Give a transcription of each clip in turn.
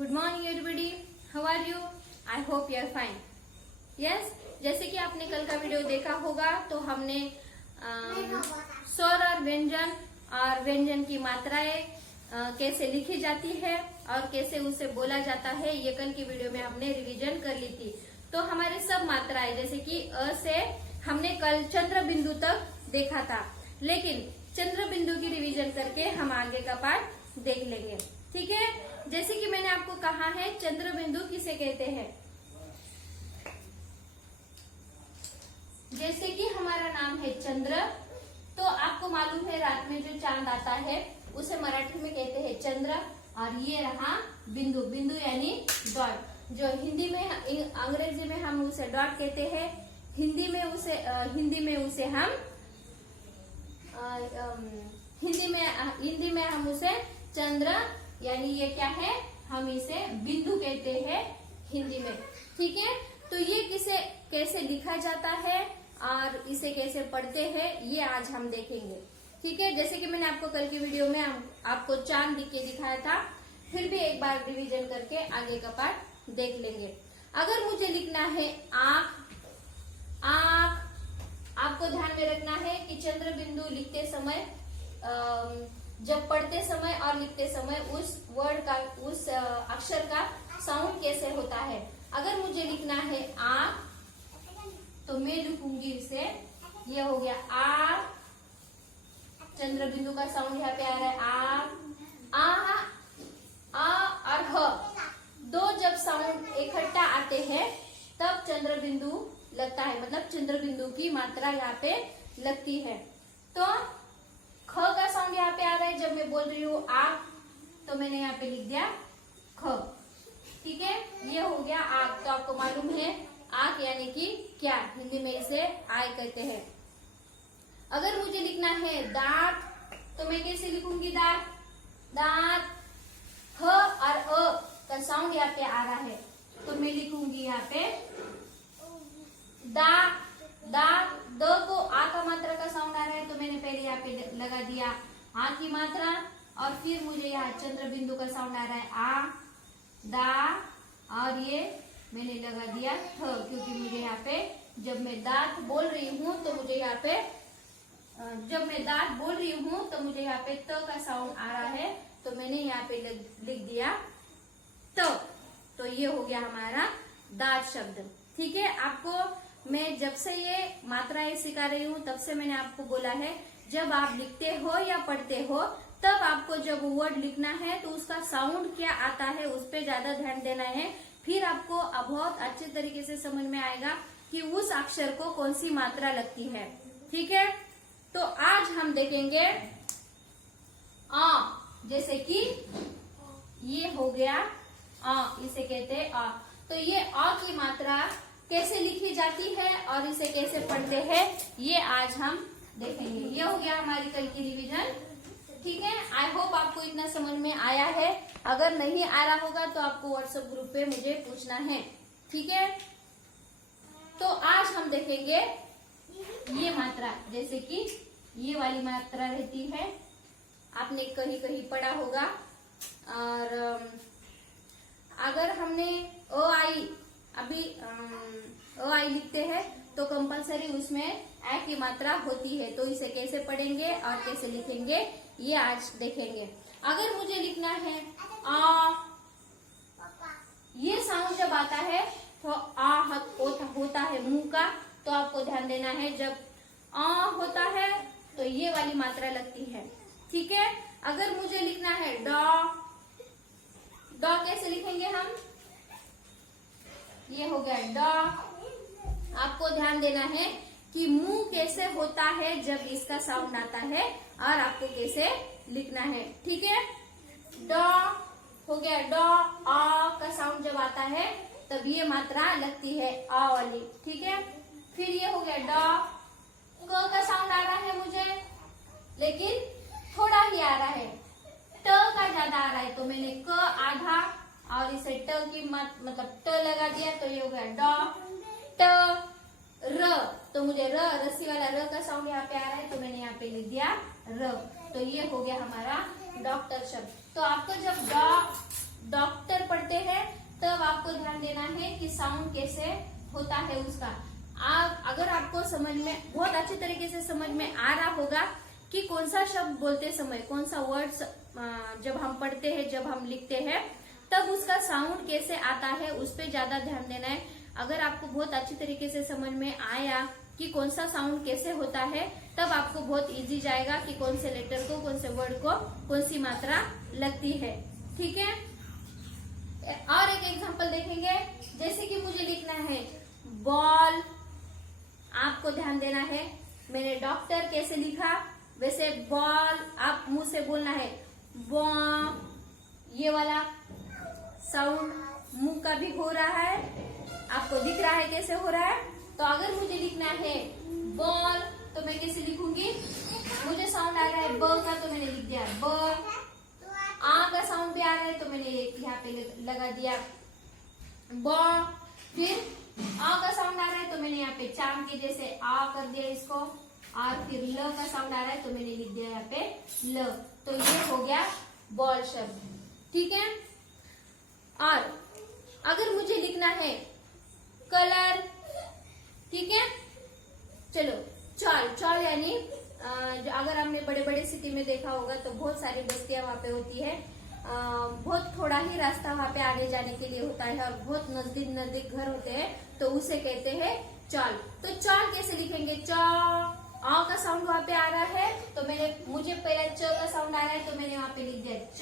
Good morning everybody, how are you? I hope you are fine. Yes, जैसे कि आपने कल का वीडियो देखा होगा तो हमने स्वर और व्यंजन की मात्राएं कैसे लिखी जाती है और कैसे उसे बोला जाता है, ये कल की वीडियो में हमने रिवीजन कर ली थी। तो हमारे सब मात्राएं जैसे कि अ से हमने कल चंद्र बिंदु तक देखा था, लेकिन चंद्र बिंदु की रिवीजन करके हम आगे का पार्ट देख लेंगे। ठीक है, जैसे कि मैंने आपको कहा है चंद्र बिंदु किसे कहते हैं। जैसे कि हमारा नाम है चंद्र, तो आपको मालूम है रात में जो चांद आता है उसे मराठी में कहते हैं चंद्र, और ये रहा बिंदु। बिंदु यानी डॉट, जो हिंदी में अंग्रेजी में हम उसे डॉट कहते हैं, हिंदी में उसे हिंदी में हम उसे चंद्र यानी ये क्या है, हम इसे बिंदु कहते हैं हिंदी में। ठीक है, तो ये कैसे लिखा जाता है और इसे कैसे पढ़ते हैं ये आज हम देखेंगे। ठीक है, जैसे कि मैंने आपको कल की वीडियो में आपको चांद लिख के दिखाया था, फिर भी एक बार रिवीजन करके आगे का पार्ट देख लेंगे। अगर मुझे लिखना है आंख, आपको ध्यान में रखना है कि चंद्र बिंदु लिखते समय, जब पढ़ते समय और लिखते समय उस वर्ड का, उस अक्षर का साउंड कैसे होता है। अगर मुझे लिखना है आंख तो मैं लिखूंगी इसे, ये हो गया आ, चंद्र बिंदु का साउंड यहाँ पे आ रहा है आ और ह, दो जब साउंड इकट्ठा आते हैं तब चंद्र बिंदु लगता है, मतलब चंद्र बिंदु की मात्रा यहाँ पे लगती है। तो ख का साउंड यहाँ पे आ रहा है, जब मैं बोल रही हूँ आ तो मैंने यहाँ पे लिख दिया ख। ठीक है, ये हो गया आग। तो आपको मालूम है आग यानी कि क्या, हिंदी में इसे आय कहते हैं। अगर मुझे लिखना है दांत तो मैं कैसे लिखूंगी दांत, ह और अ का साउंड यहाँ पे आ रहा है तो मैं लिखूंगी यहाँ पे दा। द को आ का मात्रा का साउंड आ रहा है तो मैंने पहले यहाँ पे लगा दिया आ की मात्रा, और फिर मुझे यहाँ चंद्र बिंदु का साउंड आ रहा है आ, दा, और ये मैंने लगा दिया थ, क्योंकि मुझे यहाँ पे जब मैं दांत बोल रही हूँ तो मुझे यहाँ पे, जब मैं दांत बोल रही हूँ तो मुझे यहाँ पे त का साउंड आ रहा है तो मैंने यहाँ पे लिख दिया त। तो ये हो गया हमारा दांत शब्द। ठीक है, आपको मैं जब से ये मात्राएं सिखा रही हूँ तब से मैंने आपको बोला है, जब आप लिखते हो या पढ़ते हो तब आपको जब वर्ड लिखना है तो उसका साउंड क्या आता है उस पर ज्यादा ध्यान देना है। फिर आपको बहुत अच्छे तरीके से समझ में आएगा कि उस अक्षर को कौन सी मात्रा लगती है। ठीक है, तो आज हम देखेंगे आ। जैसे कि ये हो गया आ, इसे कहते हैं आ। तो ये आ की मात्रा कैसे लिखी जाती है और इसे कैसे पढ़ते हैं ये आज हम देखेंगे। ये हो गया हमारी कल की रिवीजन। ठीक है, आई होप आपको इतना समझ में आया है। अगर नहीं आ रहा होगा तो आपको व्हाट्सएप ग्रुप पे मुझे पूछना है। ठीक है, तो आज हम देखेंगे ये मात्रा, जैसे कि ये वाली मात्रा रहती है, आपने कहीं कहीं पढ़ा होगा। और अगर हमने अ आई, अभी अ आई लिखते हैं तो कंपलसरी उसमें ए की मात्रा होती है, तो इसे कैसे पढ़ेंगे और कैसे लिखेंगे ये आज देखेंगे। अगर मुझे लिखना है आ, ये साउंड जब आता है तो आ होता है मुंह का, तो आपको ध्यान देना है जब आ होता है तो ये वाली मात्रा लगती है। ठीक है, अगर मुझे लिखना है डॉ कैसे लिखेंगे हम, ये हो गया डॉ। आपको ध्यान देना है कि मुंह कैसे होता है जब इसका साउंड आता है और आपको कैसे लिखना है। ठीक है, डॉ हो गया डॉ। आ का साउंड जब आता है तब ये मात्रा लगती है आ वाली। ठीक है, फिर ये हो गया डॉ। क का साउंड आ रहा है मुझे, लेकिन थोड़ा ही आ रहा है, ट का ज्यादा आ रहा है तो मैंने क आधा और इसे ट की मतलब ट लगा दिया तो ये हो गया डॉ। ट र, तो मुझे रस्सी वाला र का साउंड यहाँ पे आ रहा है तो मैंने यहाँ पे लिख दिया र। तो ये हो गया हमारा डॉक्टर शब्द। तो आपको जब डॉक्टर पढ़ते लेना है कि साउंड कैसे होता है उसका। अगर आपको समझ में बहुत अच्छे तरीके से समझ में आ रहा होगा कि कौन सा शब्द बोलते समय, कौन सा वर्ड्स जब हम पढ़ते हैं, जब हम लिखते हैं, तब उसका साउंड कैसे आता है, उस पर ज्यादा ध्यान देना है। अगर आपको बहुत अच्छी तरीके से समझ में आया कि कौन सा साउंड कैसे होता है, तब आपको बहुत इजी जाएगा कि कौन से लेटर को, कौन से वर्ड को कौन सी मात्रा लगती है। ठीक है, और एक एग्जांपल देखेंगे। जैसे कि मुझे लिखना है बॉल, आपको ध्यान देना है मैंने डॉक्टर कैसे लिखा, वैसे बॉल आप मुंह से बोलना है बॉ। ये वाला साउंड मुंह का भी हो रहा है, आपको दिख रहा है कैसे हो रहा है। तो अगर मुझे लिखना है बॉल तो मैं कैसे लिखूंगी, मुझे साउंड आ रहा है ब का तो मैंने लिख दिया ब। आ का साउंड भी आ रहा है तो मैंने यहाँ पे लगा दिया ब। फिर आ का साउंड आ रहा है तो मैंने यहाँ पे चांद के जैसे आ कर दिया इसको, और फिर ल का साउंड आ रहा है तो मैंने लिख दिया यहाँ पे ल। तो ये हो गया बॉल शब्द। ठीक है, और अगर मुझे लिखना है कलर, ठीक है, चलो चाल, चाल यानी अगर हमने बड़े बड़े सिटी में देखा होगा तो बहुत सारी बस्तियां वहाँ पे होती है, बहुत थोड़ा ही रास्ता वहाँ पे आने जाने के लिए होता है और बहुत नजदीक नजदीक घर होते हैं, तो उसे कहते हैं चाल। तो चाल कैसे लिखेंगे, च, आ का साउंड वहाँ पे आ रहा है तो मुझे पहले च का साउंड आ रहा है तो मैंने वहाँ पे लिख दिया च।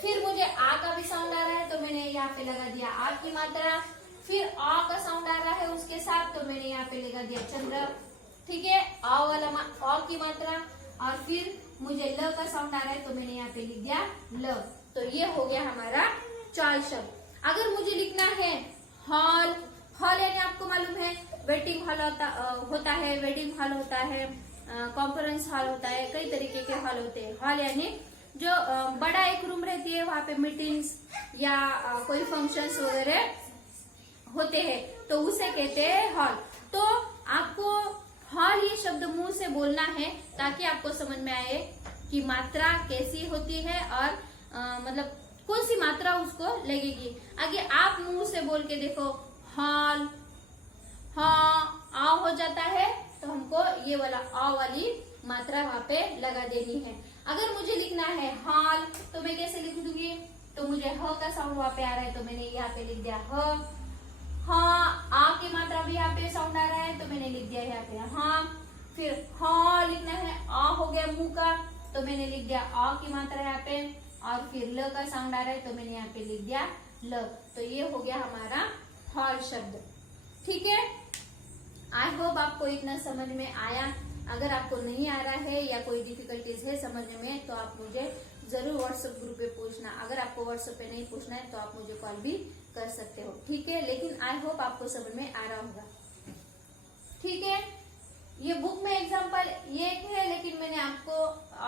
फिर मुझे आ का भी साउंड आ रहा है तो मैंने यहाँ पे लगा दिया आ की मात्रा। फिर आ का साउंड आ रहा है उसके साथ तो मैंने यहाँ पे लगा दिया चंद्र। ठीक है, आ वाला आ की मात्रा, और फिर मुझे ल का साउंड आ रहा है तो मैंने यहाँ पे लिख दिया ल। तो ये हो गया हमारा चाल शब्द। अगर मुझे लिखना है हॉल, हॉल यानी आपको मालूम है वेटिंग हॉल होता है, वेडिंग हॉल होता है, कॉन्फ्रेंस हॉल होता है, कई तरीके के हॉल होते हैं। हॉल यानी जो बड़ा एक रूम रहती है, वहाँ पे मीटिंग्स या कोई फंक्शंस वगैरह होते हैं, तो उसे कहते हैं हॉल। तो आपको हॉल ये शब्द मुंह से बोलना है ताकि आपको समझ में आए कि मात्रा कैसी होती है और मतलब कौन सी मात्रा उसको लगेगी। आगे आप मुंह से बोल के देखो हॉल, हाँ आ हो जाता है तो हमको ये वाला आ वाली मात्रा वहाँ पे लगा देनी है। अगर मुझे लिखना है हॉल तो मैं कैसे लिख दूंगी, तो मुझे ह का साउंड वहाँ पे आ रहा है तो मैंने यहाँ पे लिख दिया ह। हाँ, आ की मात्रा भी यहाँ पे साउंड आ रहा है तो मैंने लिख दिया यहाँ पे हाँ। फिर हाँ लिखना है, आ हो गया मुंह का तो मैंने लिख दिया आ की मात्रा यहाँ पे, और फिर ल का साउंड आ रहा है तो मैंने यहाँ पे लिख दिया ल। तो ये हो गया हमारा हॉल शब्द। ठीक है, आई होप आपको इतना समझ में आया। अगर आपको नहीं आ रहा है या कोई डिफिकल्टीज है समझने में तो आप मुझे जरूर व्हाट्सएप ग्रुप पे पूछना। अगर आपको व्हाट्सएप पे नहीं पूछना है तो आप मुझे कॉल भी कर सकते हो। ठीक है, लेकिन आई होप आपको समझ में आ रहा होगा। ठीक है, ये बुक में एग्जाम्पल ये एक है, लेकिन मैंने आपको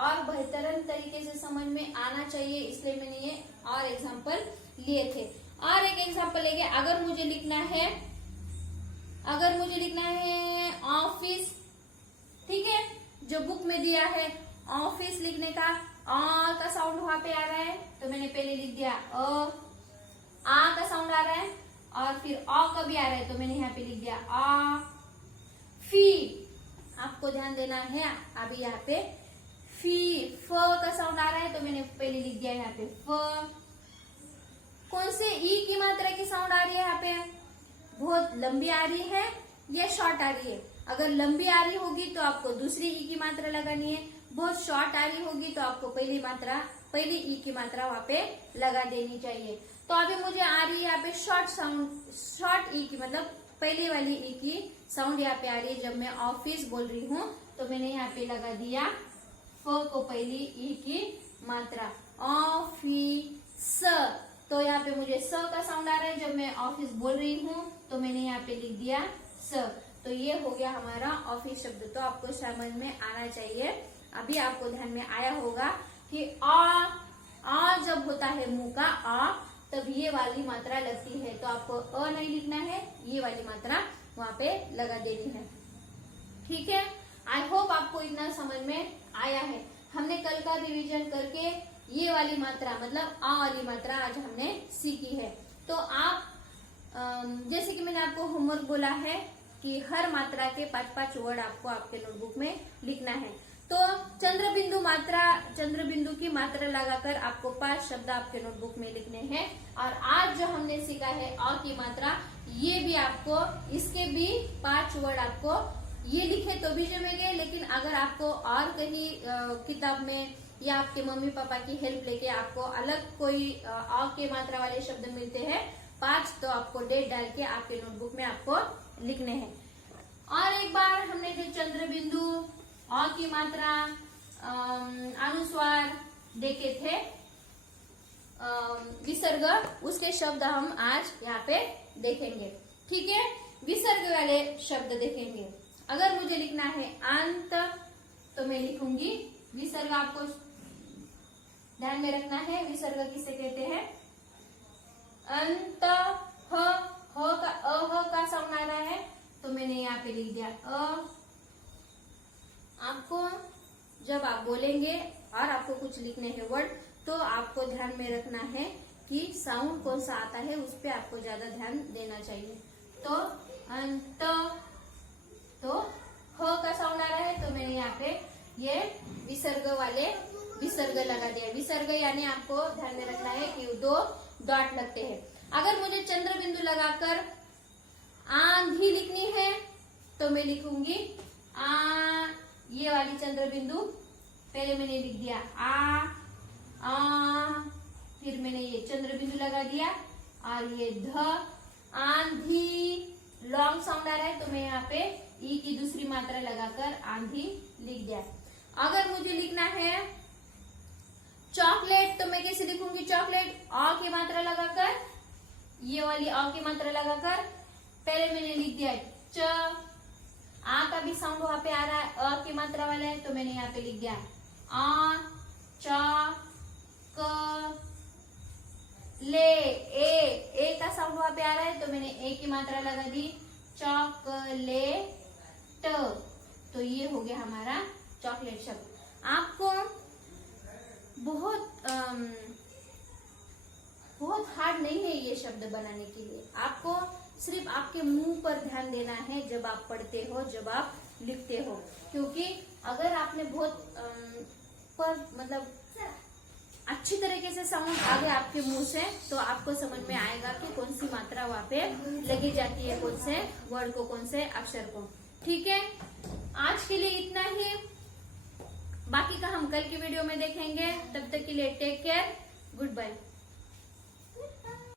और बेहतरीन तरीके से समझ में आना चाहिए इसलिए मैंने ये और एग्जाम्पल लिए थे। और एक एग्जाम्पल लेंगे। अगर मुझे लिखना है ऑफिस, ठीक है, जो बुक में दिया है ऑफिस लिखने का, आ का साउंड वहां पे आ रहा है तो मैंने पहले लिख दिया आ का साउंड आ रहा है, और फिर आ का भी आ रहा है तो मैंने यहाँ पे लिख दिया आ। फी, आपको ध्यान देना है अभी यहाँ पे फी, फ का साउंड आ रहा है तो मैंने पहले लिख दिया यहाँ पे फ। कौन से ई की मात्रा की साउंड आ रही है यहाँ पे, बहुत लंबी आ रही है या शॉर्ट आ रही है। अगर लंबी आ रही होगी तो आपको दूसरी ई की मात्रा लगानी है, बहुत शॉर्ट आ रही होगी तो आपको पहली ई की मात्रा वहां पे लगा देनी चाहिए। तो अभी मुझे आ रही है यहाँ पे शॉर्ट साउंड, शॉर्ट ई की मतलब पहले वाली ई की साउंड यहाँ पे आ रही है। जब मैं ऑफिस बोल रही हूँ तो मैंने यहाँ पे लगा दिया फ को पहली ई की मात्रा ऑफिस। तो यहाँ पे मुझे स का साउंड आ रहा है जब मैं ऑफिस बोल रही हूँ तो मैंने यहाँ पे लिख दिया स। तो ये हो गया हमारा ऑफिस शब्द। तो आपको समझ में आना चाहिए। अभी आपको ध्यान में आया होगा कि आ जब होता है मुंह का आ तब ये वाली मात्रा लगती है, तो आपको अ नहीं लिखना है, ये वाली मात्रा वहां पे लगा देनी है। ठीक है, आई होप आपको इतना समझ में आया है। हमने कल का रिवीजन करके ये वाली मात्रा मतलब आ वाली मात्रा आज हमने सीखी है। तो आप जैसे कि मैंने आपको होमवर्क बोला है कि हर मात्रा के 5-5 वर्ड आपको आपके नोटबुक में लिखना है। तो चंद्र बिंदु की मात्रा लगाकर आपको 5 शब्द आपके नोटबुक में लिखने हैं। और आज जो हमने सीखा है अ की मात्रा, ये भी आपको, इसके भी 5 वर्ड आपको ये लिखे तो भी जमेंगे, लेकिन अगर आपको और कहीं किताब में या आपके मम्मी पापा की हेल्प लेके आपको अलग कोई अ के मात्रा वाले शब्द मिलते हैं 5, तो आपको डेट डाल के आपके नोटबुक में आपको लिखने हैं। और एक बार हमने जो चंद्र बिंदु, अ की मात्रा, अनुस्वार देखे थे, विसर्ग, उसके शब्द हम आज यहाँ पे देखेंगे। ठीक है, विसर्ग वाले शब्द देखेंगे। अगर मुझे लिखना है अंत, तो मैं लिखूंगी विसर्ग। आपको ध्यान में रखना है विसर्ग किसे कहते हैं। अंत, ह का साउंड आ रहा है, तो मैंने यहाँ पे लिख दिया अ। आपको जब आप बोलेंगे और आपको कुछ लिखने हैं वर्ड, तो आपको ध्यान में रखना है कि साउंड कौन सा आता है, उस पे आपको ज्यादा ध्यान देना चाहिए। तो अंत, तो ह का साउंड आ रहा है, तो मैंने यहाँ पे ये विसर्ग लगा दिया। विसर्ग यानी आपको ध्यान में रखना है कि 2 डॉट लगते हैं। अगर मुझे चंद्र बिंदु लगाकर आंधी लिखनी है, तो मैं लिखूंगी ये वाली चंद्र बिंदु, पहले मैंने लिख दिया फिर मैंने ये चंद्र बिंदु लगा दिया, और ये ध, आंधी लॉन्ग साउंड आ रहा है, तो मैं यहाँ पे ई की दूसरी मात्रा लगाकर आंधी लिख दिया। अगर मुझे लिखना है चॉकलेट, तो मैं कैसे लिखूंगी चॉकलेट, अ की मात्रा लगाकर, ये वाली अ की मात्रा लगाकर, पहले मैंने लिख दिया च, आ का भी साउंड वहां पे आ रहा है, अ की मात्रा वाला है, तो मैंने यहाँ पे लिख दिया आ, च, क, ले, ए का साउंड वहां पे आ रहा है, तो मैंने ए की मात्रा लगा दी, चॉकलेट। तो ये हो गया हमारा चॉकलेट शब्द। आपको बहुत हार्ड नहीं है ये शब्द बनाने के लिए, आपको सिर्फ आपके मुंह पर ध्यान देना है जब आप पढ़ते हो, जब आप लिखते हो। क्योंकि अगर आपने बहुत मतलब अच्छी तरीके से साउंड आ गया आपके मुंह से, तो आपको समझ में आएगा कि कौन सी मात्रा वहां पे लगी जाती है, कौन से वर्ड को, कौन से अक्षर को। ठीक है, आज के लिए इतना ही, बाकी का हम कल की वीडियो में देखेंगे। तब तक के लिए टेक केयर, गुड बाय।